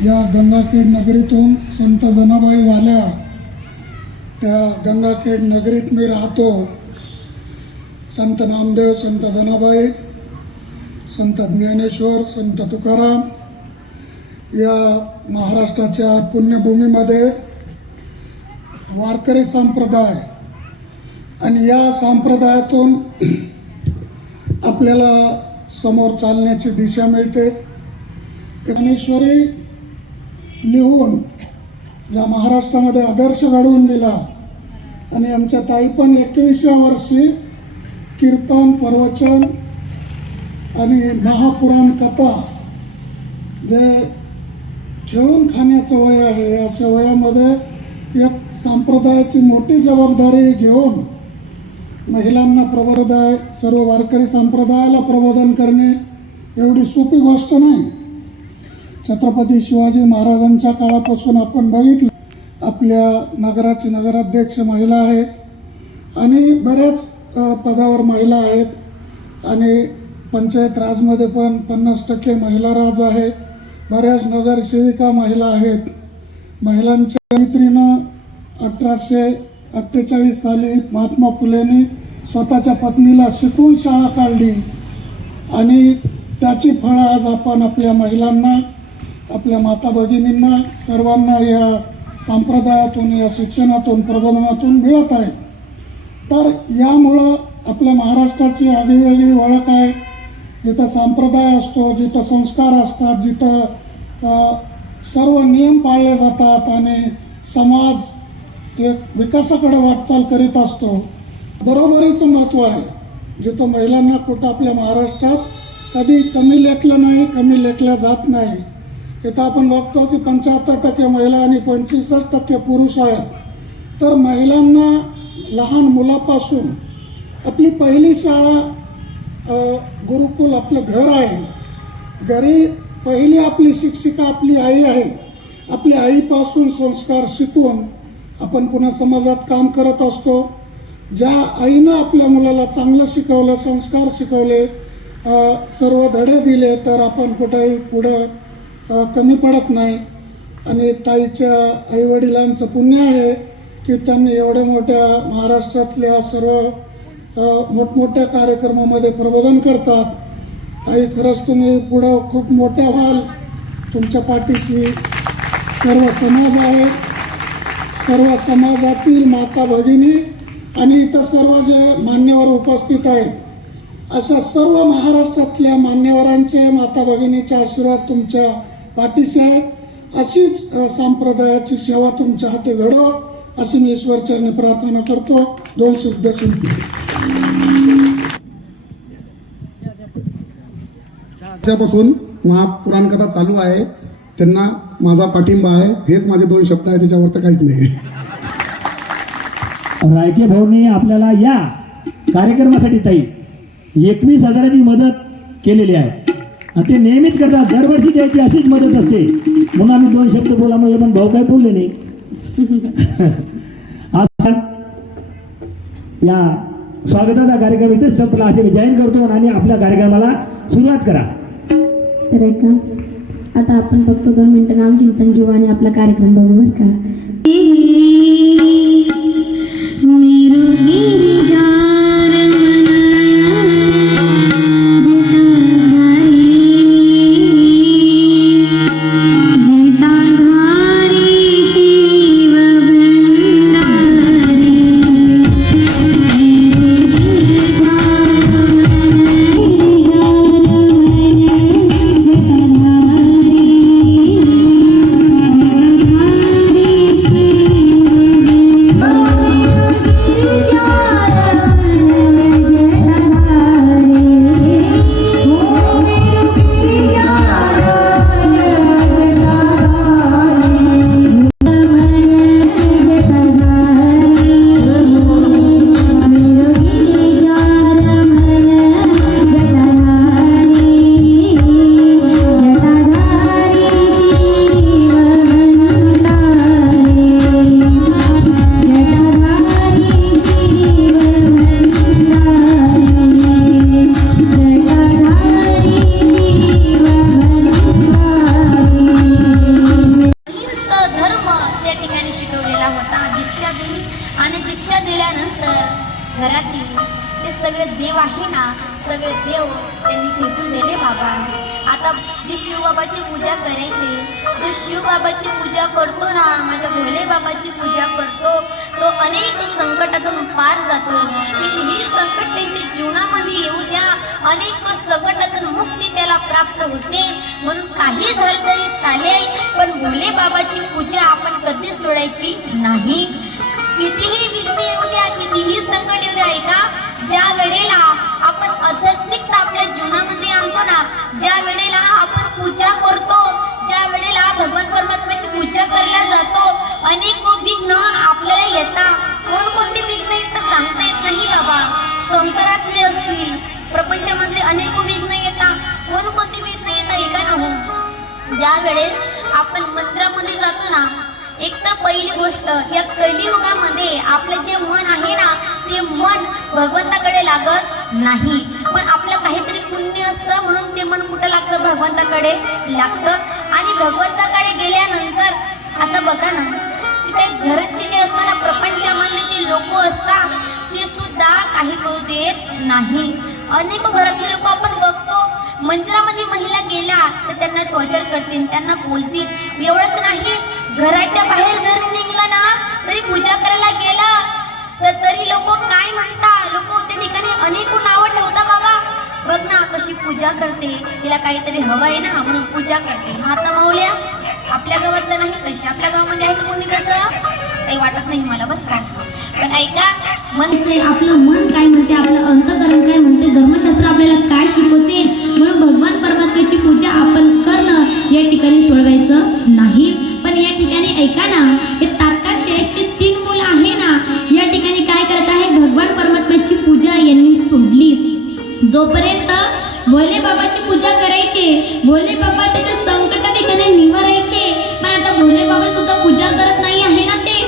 या गंगाखेड नगरीतून संत जनाबाई झाल्या, त्या गंगाखेड नगरीत मी राहतो. संत नामदेव, संत जनाबाई, संत ज्ञानेश्वर, संत तुकाराम या महाराष्ट्राच्या पुण्यभूमीमध्ये वारकरी संप्रदाय आणि या संप्रदायातून आपल्याला समोर चालण्याची दिशा मिळते. ज्ञानेश्वरी लिहून या महाराष्ट्रामध्ये आदर्श घडवून दिला आणि आमच्या ताई पण 21व्या वर्षी कीर्तन, प्रवचन आणि महापुराण कथा, जे खेळून खाण्याचं वय आहे, अशा वयामध्ये एक संप्रदायाची मोठी जबाबदारी घेऊन महिलांना प्रबोधन, सर्व वारकरी संप्रदायाला प्रबोधन करणे एवढी सोपी गोष्ट नाही. छत्रपती शिवाजी महाराजांच्या काळापासून आपण बघितलं, आपल्या नगराची नगराध्यक्ष महिला आहेत आणि बऱ्याच पदावर महिला आहेत आणि पंचायत राजमध्ये पण 50% महिला राज आहे. बऱ्याच नगरसेविका महिला आहेत. महिलांच्या मैत्रीनं 1848 साली महात्मा फुलेंनी स्वतःच्या पत्नीला शिकवून शाळा काढली आणि त्याची फळं आज आपण आपल्या महिलांना, आपल्या माता भगिनींना, सर्वांना या संप्रदायातून, या शिक्षणातून, प्रबोधनातून मिळत आहे. तर यामुळं आपल्या महाराष्ट्राची आगळीवेगळी ओळख आहे. जिथं संप्रदाय असतो, जिथं संस्कार असतात, जिथं सर्व नियम पाळले जातात आणि समाज एक विकासाकडे वाटचाल करीत असतो, बरोबरीचं महत्त्व आहे. जिथं महिलांना कुठं आपल्या महाराष्ट्रात कधी कमी लेखलं नाही, कमी लेखल्या जात नाही. इथं आपण बघतो की 75% महिला आणि 25% पुरुष आहेत. तर महिलांना लहान मुलापासून आपली पहिली शाळा गुरुकुल आपलं घर आहे. घरी पहिली आपली शिक्षिका आपली आई आहे. आपली आईपासून संस्कार शिकून आपण पुन्हा समाजात काम करत असतो. ज्या आईनं आपल्या मुलाला चांगलं शिकवलं, संस्कार शिकवले, सर्व धडे दिले, तर आपण कुठेही पुढं कमी पडत नाही. आणि ताईच्या आईवडिलांचं पुण्य आहे की त्यांनी एवढ्या मोठ्या महाराष्ट्रातल्या सर्व मोठमोठ्या कार्यक्रमामध्ये प्रबोधन करतात. ताई, खरंच तुम्ही पुढं खूप मोठ्या व्हाल. तुमच्या पाठीशी सर्व समाज आहे. सर्व समाजातील माता भगिनी आणि इथं सर्व जे मान्यवर उपस्थित आहेत, अशा सर्व महाराष्ट्रातल्या मान्यवरांचे, माता भगिनीचे आशीर्वाद तुमच्या पाठीशी आहेत. अशीच संप्रदायाची सेवा तुमच्या हाती घडो अशी मी ईश्वरचरणी प्रार्थना करतो. 2 शब्द शिल्पी. त्याच्यापासून महापुराण कथा चालू आहे, त्यांना माझा पाठिंबा आहे. हेच माझे 2 शब्द आहेत, त्याच्यावर तर काहीच नाही. रायके भाऊनी आपल्याला या कार्यक्रमासाठी ताई 21,000ची मदत केलेली आहे आणि ते नेहमीच करतात. दरवर्षी द्यायची अशीच मदत असते. म्हणून आम्ही 2 शब्द बोला म्हणलं, पण भाऊ काय बोलले नाही. आज या स्वागताचा कार्यक्रम इथेच संपला असे मी जाहीर करतो आणि आपल्या कार्यक्रमाला सुरुवात करा. तर ऐका, आता आपण फक्त 2 मिनिटं नामचिंतन घेऊ आणि आपला कार्यक्रम बघू बरं का. घरातील ते सगळे देव आहे ना, सगळे देव त्यांनी फेकून दिले बाबा. आता जी शिवबाबाची पूजा करायची, जो शिवबाबाची पूजा करतो ना, माझ्या भोले बाबाची पूजा करतो, तो अनेक संकटातून पार जातो. कितीही संकट त्यांच्या जीवनामध्ये येऊ द्या, अनेक संकटातून मुक्ती त्याला प्राप्त होते. म्हणून काही झालं तरी चालेल, पण भोले बाबाची पूजा आपण कधीच सोडायची नाही. कितीही विघ्न येऊ द्या, कितीही संकट येऊ द्या, ऐका, ज्या वेळेला आपण आध्यात्मिकता आपल्या जीवनामध्ये आणतो ना, ज्या वेळेला आपण पूजा करतो, ज्या वेळेला भगवान परमात्म्याची पूजा करायला जातो, अनेक विघ्न आपल्याला येतात. कोणकोणती विघ्न येतात सांगता येत नाही बाबा. संसारातले असतील, प्रपंचामधले अनेक विघ्न येतात. कोणकोणती विघ्न येतात ऐका ना हो. ज्या वेळेस आपण मंदिरामध्ये जातो ना, एक तर पहिली गोष्ट, या कलियुगामध्ये आपलं जे मन आहे ना, ते मन भगवंताकडे लागत नाही. पण आपलं काहीतरी पुण्य असतं म्हणून ते मन कुठं लागतं, भगवंताकडे लागतं. आणि भगवंताकडे गेल्यानंतर आता बघा ना, जे काही घरचे जे असतात ना, प्रपंचामधले जे लोक असतात, ते सुद्धा काही करू देत नाही. अनेक घरातले लोक आपण बघतो, मंदिरामध्ये महिला गेल्या तर त्यांना टॉर्चर करतील, त्यांना बोलतील. एवढंच नाही, घराच्या बाहेर जर निघलं ना, तरी पूजा करायला गेलं तर तरी लोक काय म्हणतात, लोक त्या ठिकाणी अनेक नावं ठेवतात बाबा. बघ ना कशी पूजा करते, तिला काहीतरी हवं आहे ना म्हणून पूजा करते. आता माऊल्या आपल्या गावातलं नाही तशी, आपल्या गावामध्ये आहे का कोणी तसं? काही वाटत नाही मला बरं का. पण ऐका, म्हणजे आपलं मन काय म्हणते, आपलं अंतकरण काय म्हणते, धर्मशास्त्र आपल्याला काय शिकवते. म्हणून भगवान परमात्म्याची पूजा आपण करणं या ठिकाणी सोडवायचं नाही. पण या ठिकाणी ऐका ना, हे तारकाक्षेत्राचे 3 मुलं आहे ना, या ठिकाणी काय करत आहे, भगवान परमात्म्याची पूजा यांनी सोडली. जोपर्यंत भोले बाबाची पूजा करायचे, भोले बाबा त्याच्या संकट ठिकाणी निवारायचे, पण आता भोले बाबा सुद्धा पूजा करत नाही आहे ना ते.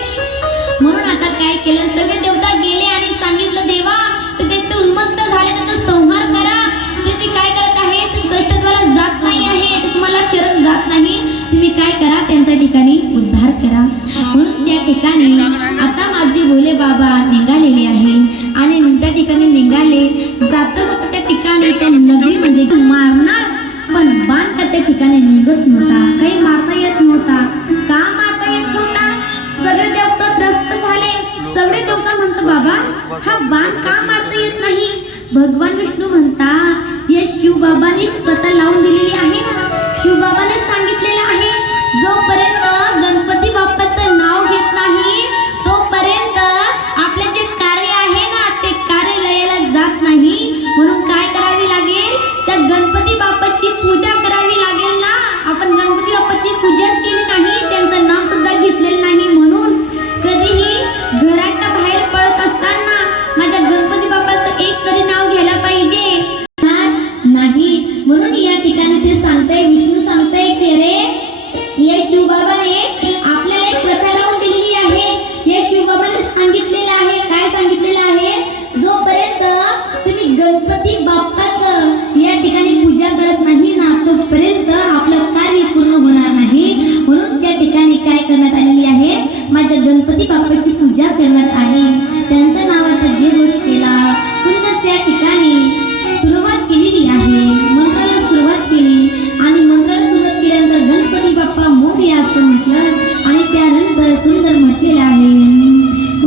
म्हणून आता काय केलं, सगळे देवता गेले आणि सांगितलं देवा, तर ते उन्मत्त झाले, त्याचा संहार करा. ते काय करत आहे, ते श्रेष्ठत्वाला जात नाही आहे, ते तुम्हाला शरण जात नाही, तुम्ही काय करा, त्यांच्या ठिकाणी उद्धार करा. म्हणून त्या ठिकाणी आता माझे भोले बाबा निघालेले आहे आणि त्या ठिकाणी निघाले जाता त्या ठिकाणी त्या नगरी म्हणजे मारणार, पण बाण त्या ठिकाणी निघत नव्हता, काही मारता येत नव्हता. का मारता येत नव्हता? सगळे देवता त्रस्त झाले. सगळे देवता म्हणतो बाबा हा बाण का मारता येत नाही? भगवान विष्णू म्हणता, या शिवबाबानेच प्रथा लावून दिलेली आहे ना, शिवबाबाने सांगितलेलं आहे, जोपर्यंत गणपती बाप्पाचं नाव घेत नाही तोपर्यंत आपले जे कार्य आहे ना, ते कार्यालयाला जात नाही. म्हणून काय करावी लागेल, त्या गणपती बाप्पाची पूजा करावी लागेल ना. आपण गणपती बाप्पाची पूजा केली नाही, त्यांचं नाव सुद्धा घेतलेलं नाही. म्हणून कधीही घराच्या बाहेर पडत असताना माझ्या गणपती बाप्पाचं एक तरी नाव घ्यायला पाहिजे नाही. म्हणून या ठिकाणी ते सांगताय, विष्णू सांगताय की रे, या शिवबाबाने आपल्याला एक प्रथा लावून दिलेली आहे. या शिवबाबाने सांगितलेलं आहे, काय सांगितलेलं आहे, जोपर्यंत तुम्ही गणपती बाप्पाचं या ठिकाणी पूजा करत नाही ना, तोपर्यंत आपलं कार्य पूर्ण होणार नाही. म्हणून त्या ठिकाणी काय करण्यात आलेली आहे, माझ्या गणपती बाप्पाची पूजा करण्यात आली. त्यांच्या नावाचा जे दोष केला, सुंदर त्या ठिकाणी सुरुवात केलेली आहे. मंत्राला सुरुवात केली आणि मंत्राला सुरुवात केल्यानंतर गणपती बाप्पा मोरया असं म्हटलं आणि त्यानंतर सुंदर म्हटलेलं आहे,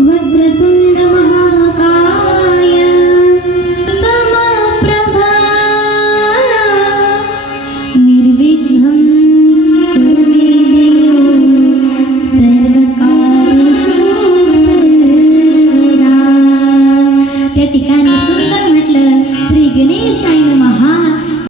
वक्रतुंड महाकाय समप्रभा निर्विघ्नं कुरु मे देव सर्वकार्येषु सर्वदा. त्या ठिकाणी सुंदर म्हटलं, श्री गणेशाय